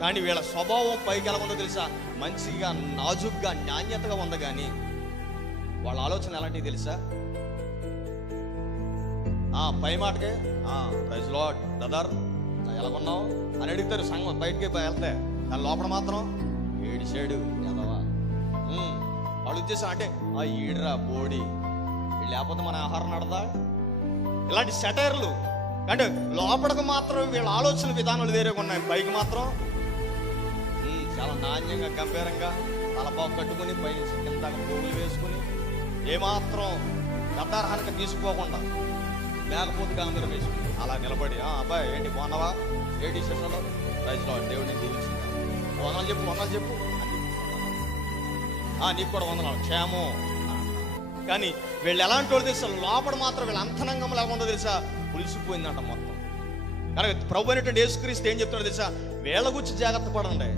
కానీ వీళ్ళ స్వభావం పైకి ఎలా ఉందో తెలుసా? మంచిగా, నాజుగ్గా, నాణ్యతగా ఉంది. కానీ వాళ్ళ ఆలోచన ఎలాంటివి తెలుసా? పై మాటకే ప్రైజ్ లార్డ్ బ్రదర్ ఎలాగున్నావు అని అడుగుతారు సంఘం బయటికి వెళ్తే. దాని లోపల మాత్రం ఏడిసాడు ఎదవా. వాళ్ళ ఉద్దేశం అంటే ఈడరా బోడి, లేకపోతే మన ఆహారం నడదా. ఇలాంటి సెటైర్లు. అంటే లోపలికి మాత్రం వీళ్ళ ఆలోచన విధానాలు వేరేగా ఉన్నాయి, పైకి మాత్రం చాలా నాణ్యంగా, గంభీరంగా తలపాకు కట్టుకుని పైన కింద పువ్వులు వేసుకుని ఏమాత్రం గద్దార్హానికి తీసుకోకుండా లేకపోతే గాంధీరం వేసుకుని అలా నిలబడి అబ్బాయి ఏంటి బాగున్నావా, ఏంటి శిక్షలో రైతులో దేవుడిని దీవించింది, వందలు చెప్పు వందలు చెప్పు అని నీకు కూడా వందనాలు క్షేమం. కానీ వీళ్ళు ఎలాంటి వాళ్ళు తెలుసా? లోపల మాత్రం వీళ్ళ అంతరంగం ఎలా ఉందో తెలుసా? పులిసిపోయిందంట మొత్తం. కనుక ప్రభు అనేటువంటి యేసుక్రీస్తు ఏం చెప్తున్నాడు తెలుసా? వీళ్ళ గురించి జాగ్రత్త పడండి.